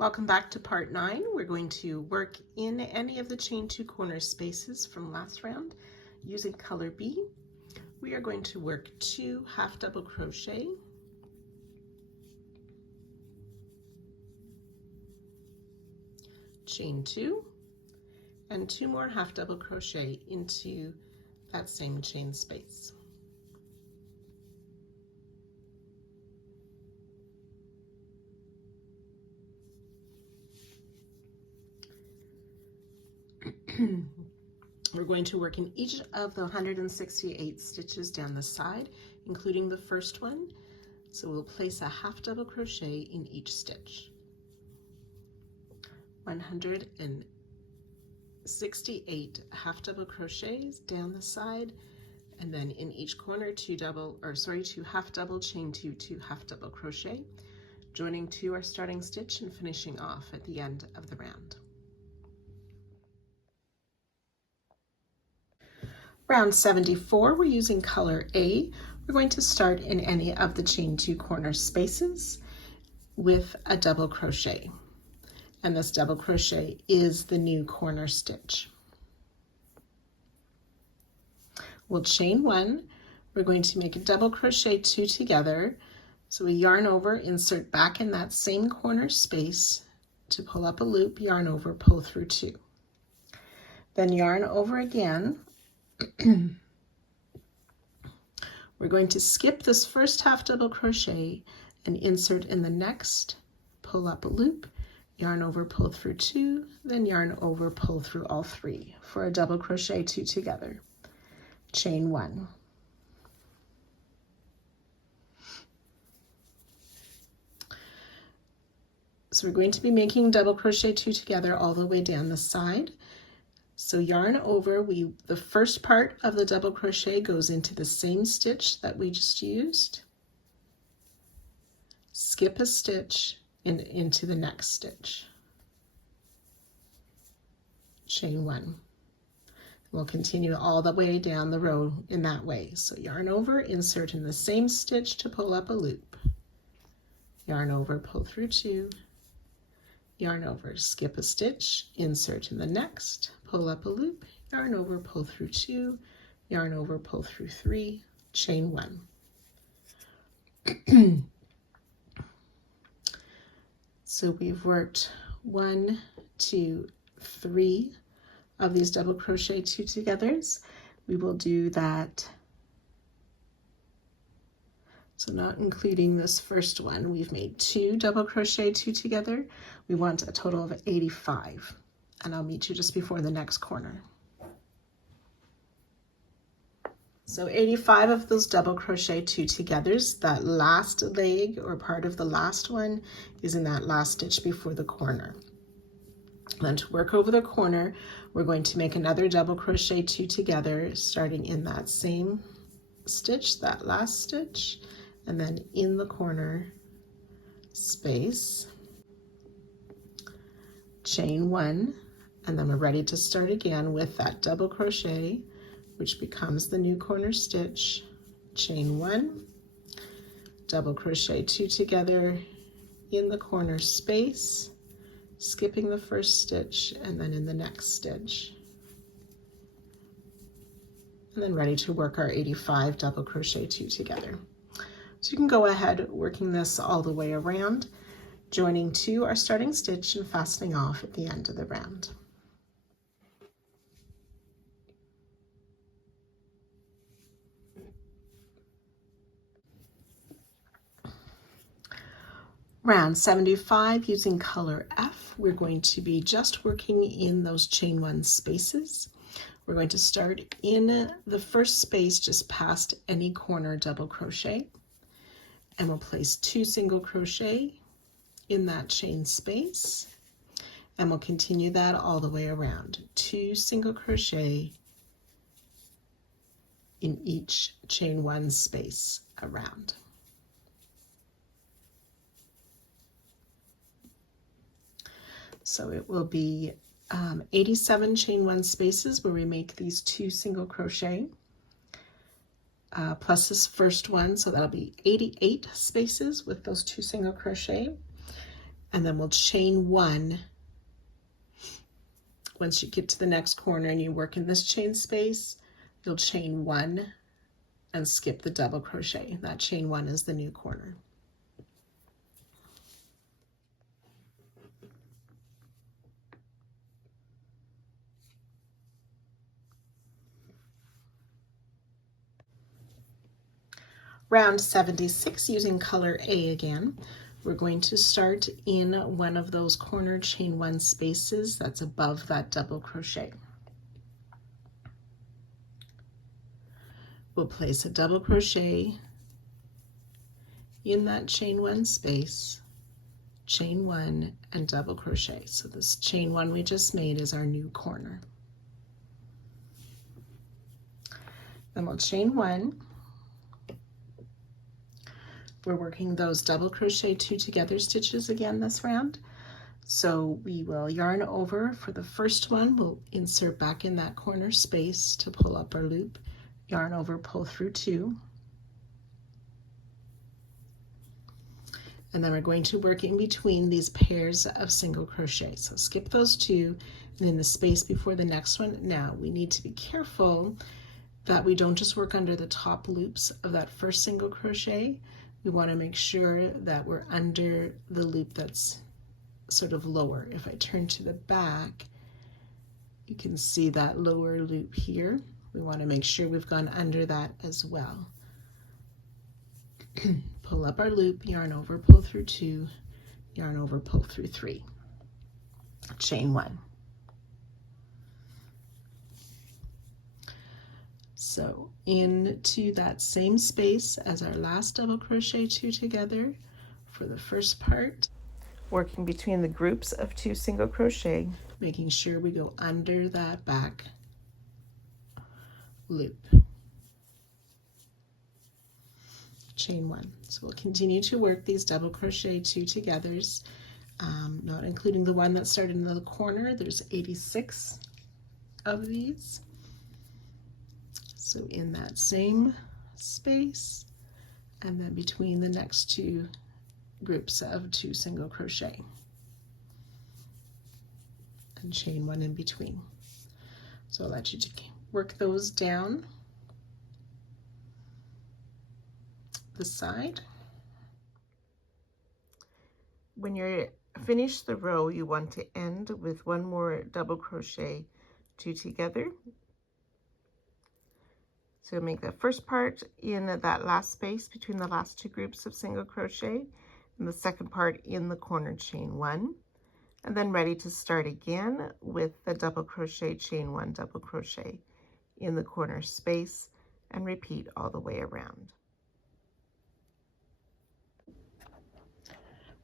Welcome back to part 9. We're going to work in any of the chain 2 corner spaces from last round using color B. We are going to work 2 half double crochet, chain 2, and 2 more half double crochet into that same chain space. We're going to work in each of the 168 stitches down the side, including the first one. So we'll place a half double crochet in each stitch. 168 half double crochets down the side, and then in each corner 2 half double, chain 2, 2 half double crochet, joining to our starting stitch and finishing off at the end of the round. Round 74, we're using color A. We're going to start in any of the chain 2 corner spaces with a double crochet. And this double crochet is the new corner stitch. We'll chain 1. We're going to make a double crochet 2 together. So we yarn over, insert back in that same corner space to pull up a loop, yarn over, pull through 2. Then yarn over again. We're going to skip this first half double crochet and insert in the next, pull up a loop, yarn over, pull through 2, then yarn over, pull through all 3 for a double crochet 2 together. Chain 1. So we're going to be making double crochet 2 together all the way down the side. So yarn over, the first part of the double crochet goes into the same stitch that we just used. Skip a stitch and into the next stitch. Chain 1. We'll continue all the way down the row in that way. So yarn over, insert in the same stitch to pull up a loop. Yarn over, pull through 2. Yarn over, skip a stitch, insert in the next, pull up a loop, yarn over, pull through 2, yarn over, pull through 3, chain 1. So we've worked 1, 2, 3 of these double crochet 2 togethers. We will do that. So not including this first one, we've made 2 double crochet 2 together. We want a total of 85, and I'll meet you just before the next corner. So 85 of those double crochet 2 togethers, that last leg or part of the last one is in that last stitch before the corner. Then to work over the corner, we're going to make another double crochet 2 together, starting in that same stitch, that last stitch, and then in the corner space, chain 1, and then we're ready to start again with that double crochet, which becomes the new corner stitch, chain 1, double crochet 2 together in the corner space, skipping the first stitch and then in the next stitch, and then ready to work our 85 double crochet 2 together. So you can go ahead working this all the way around, joining to our starting stitch and fastening off at the end of the round. Round 75, using color F, we're going to be just working in those chain 1 spaces. We're going to start in the first space just past any corner double crochet, and we'll place 2 single crochet in that chain space, and we'll continue that all the way around. 2 single crochet in each chain 1 space around. So it will be 87 chain 1 spaces where we make these 2 single crochet, plus this first one, so that'll be 88 spaces with those 2 single crochet. and then we'll chain one. Once you get to the next corner and you work in this chain space, you'll chain one and skip the double crochet. That chain one is the new corner. Round 76, using color A again, we're going to start in one of those corner chain one spaces that's above that double crochet. We'll place a double crochet in that chain one space, chain one, and double crochet. So this chain one we just made is our new corner. Then we'll chain one. We're working those double crochet two together stitches again this round. So we will yarn over for the first one. We'll insert back in that corner space to pull up our loop, yarn over, pull through two. And then we're going to work in between these pairs of single crochet. So skip those two, and in the space before the next one, now we need to be careful that we don't just work under the top loops of that first single crochet. We want to make sure that we're under the loop that's sort of lower. If I turn to the back, you can see that lower loop here. We want to make sure we've gone under that as well. Pull up our loop, yarn over, pull through two, yarn over, pull through three, chain one. So into that same space as our last double crochet two together for the first part, working between the groups of two single crochet, making sure we go under that back loop, chain one. So we'll continue to work these double crochet two togethers, not including the one that started in the corner. There's 86 of these. So in that same space, and then between the next two groups of two single crochet, and chain one in between. So I'll let you work those down the side. When you're finished the row, you want to end with one more double crochet two together. So make the first part in that last space between the last two groups of single crochet, and the second part in the corner chain one, and then ready to start again with the double crochet, chain one, double crochet in the corner space, and repeat all the way around.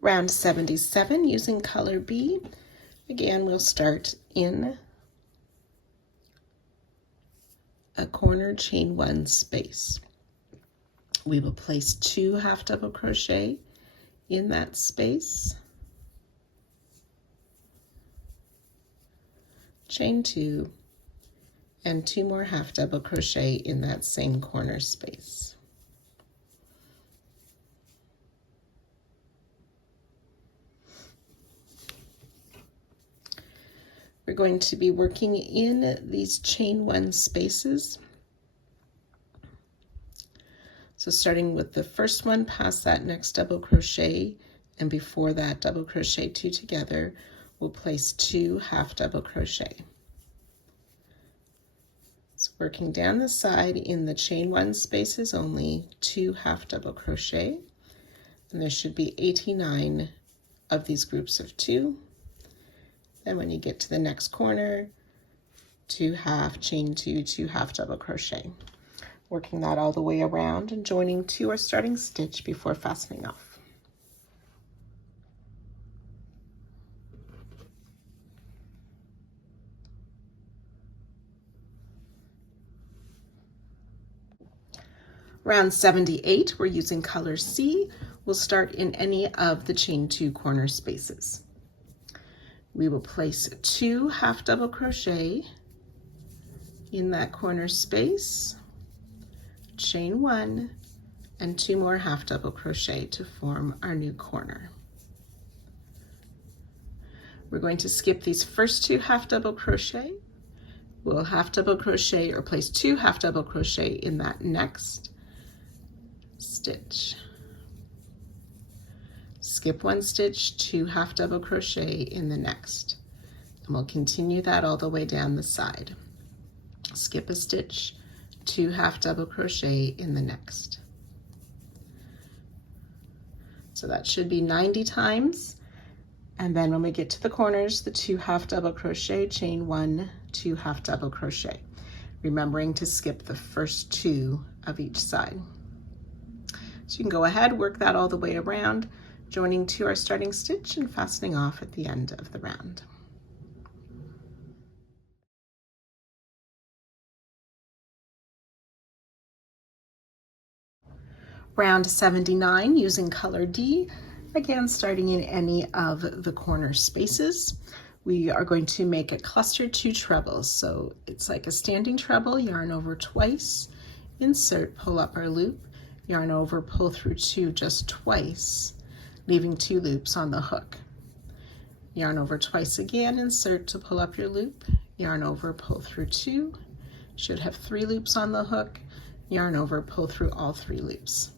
Round 77, using color B. Again, we'll start in a corner chain one space. We will place two half double crochet in that space, chain two, and two more half double crochet in that same corner space. We're going to be working in these chain one spaces. So starting with the first one past that next double crochet, and before that double crochet two together, we'll place two half double crochet. So working down the side in the chain one spaces only, two half double crochet, and there should be 89 of these groups of two. Then when you get to the next corner, two half, chain two, two half double crochet. Working that all the way around and joining to our starting stitch before fastening off. Round 78, we're using color C. We'll start in any of the chain two corner spaces. We will place two half double crochet in that corner space, chain one, and two more half double crochet to form our new corner. We're going to skip these first 2 half double crochet. We'll half double crochet or place 2 half double crochet in that next stitch. Skip 1 stitch, 2 half double crochet in the next. And we'll continue that all the way down the side. Skip a stitch, 2 half double crochet in the next. So that should be 90 times. And then when we get to the corners, the 2 half double crochet, chain 1, 2 half double crochet, remembering to skip the first 2 of each side. So you can go ahead, work that all the way around, joining to our starting stitch and fastening off at the end of the round. Round 79 using color D, again starting in any of the corner spaces. We are going to make a cluster 2 trebles. So it's like a standing treble, yarn over twice, insert, pull up our loop, yarn over, pull through 2 just twice, leaving 2 loops on the hook. Yarn over twice again, insert to pull up your loop, yarn over, pull through 2, should have 3 loops on the hook, yarn over, pull through all 3 loops.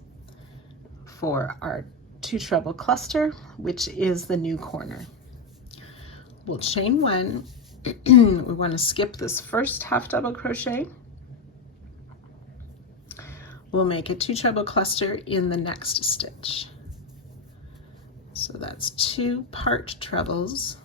For our 2 treble cluster, which is the new corner. We'll chain 1. We want to skip this first half double crochet. We'll make a 2 treble cluster in the next stitch. So that's 2 part trebles.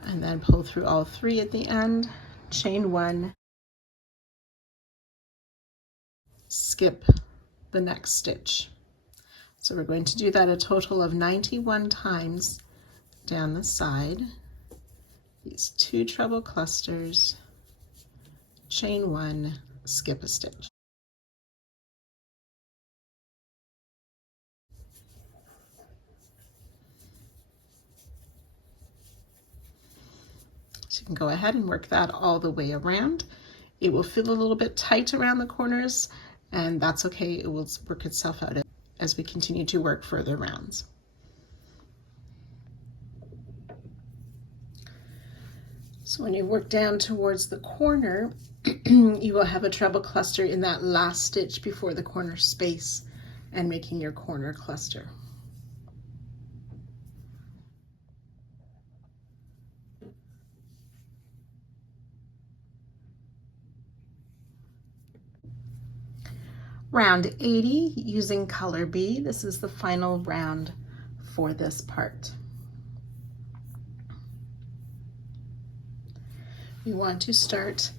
And then pull through all 3 at the end, chain 1, skip the next stitch. So we're going to do that a total of 91 times down the side. These 2 treble clusters, chain 1, skip a stitch. So you can go ahead and work that all the way around. It will feel a little bit tight around the corners, and that's okay. It will work itself out as we continue to work further rounds. So when you work down towards the corner, you will have a treble cluster in that last stitch before the corner space and making your corner cluster. Round 80 using color B. This is the final round for this part. We want to start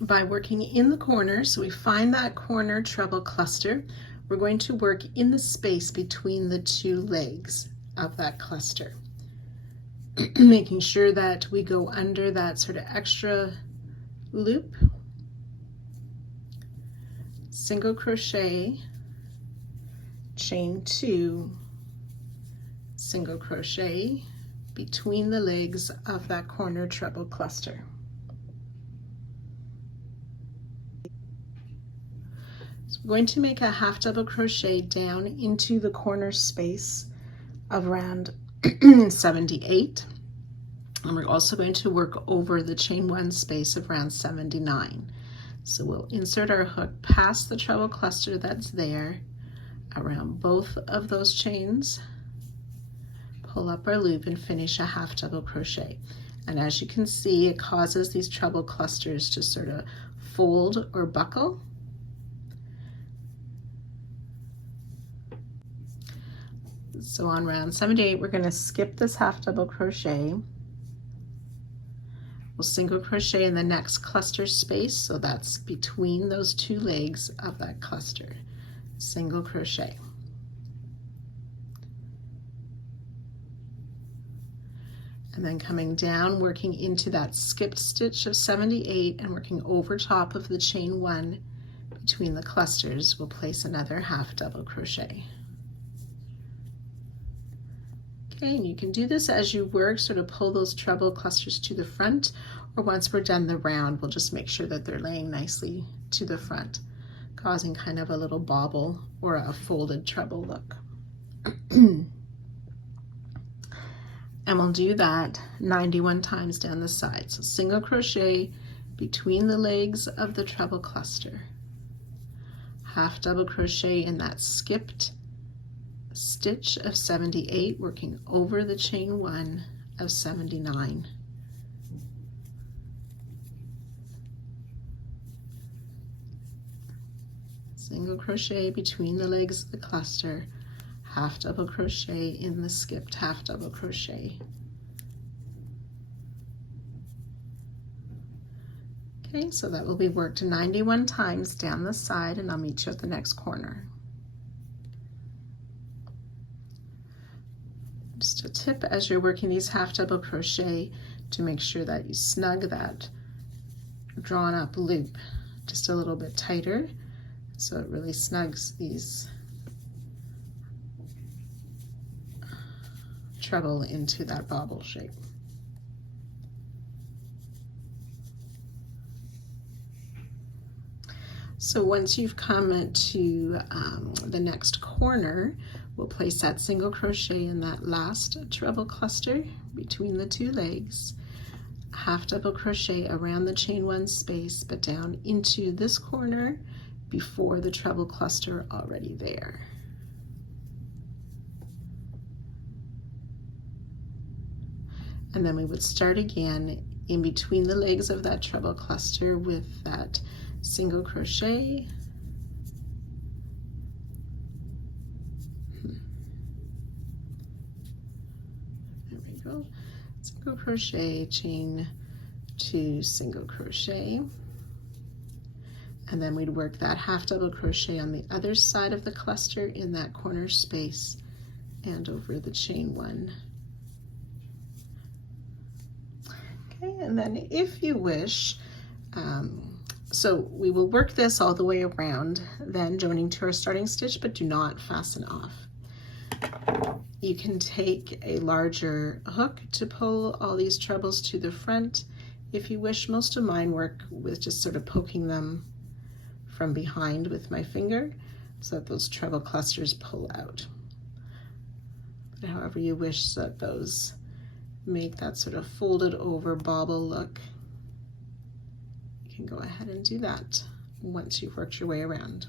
by working in the corner. So we find that corner treble cluster. We're going to work in the space between the 2 legs of that cluster, making sure that we go under that sort of extra loop, single crochet, chain 2, single crochet between the legs of that corner treble cluster. So we're going to make a half double crochet down into the corner space of round 78, and we're also going to work over the chain 1 space of round 79. So we'll insert our hook past the treble cluster that's there, around both of those chains, pull up our loop and finish a half double crochet. And as you can see, it causes these treble clusters to sort of fold or buckle. So on round 78, we're going to skip this half double crochet. We'll single crochet in the next cluster space, so that's between those 2 legs of that cluster. Single crochet. And then coming down, working into that skipped stitch of 78 and working over top of the chain 1 between the clusters, we'll place another half double crochet. Okay, and you can do this as you work, sort of pull those treble clusters to the front, or once we're done the round, we'll just make sure that they're laying nicely to the front, causing kind of a little bobble or a folded treble look. And we'll do that 91 times down the side. So single crochet between the legs of the treble cluster, half double crochet in that skipped stitch of 78, working over the chain 1 of 79. Single crochet between the legs of the cluster, half double crochet in the skipped half double crochet. Okay, so that will be worked 91 times down the side, and I'll meet you at the next corner. Just a tip as you're working these half double crochet to make sure that you snug that drawn up loop just a little bit tighter, so it really snugs these treble into that bobble shape. So once you've come to the next corner, we'll place that single crochet in that last treble cluster between the two legs, half double crochet around the chain 1 space, but down into this corner before the treble cluster already there. And then we would start again in between the legs of that treble cluster with that single crochet, there we go, single crochet, chain 2, single crochet, and then we'd work that half double crochet on the other side of the cluster in that corner space and over the chain 1. Okay, and then if you wish, so we will work this all the way around, then joining to our starting stitch, but do not fasten off. You can take a larger hook to pull all these trebles to the front if you wish. Most of mine work with just sort of poking them from behind with my finger so that those treble clusters pull out. But however you wish, so that those make that sort of folded over bobble look, you can go ahead and do that once you've worked your way around.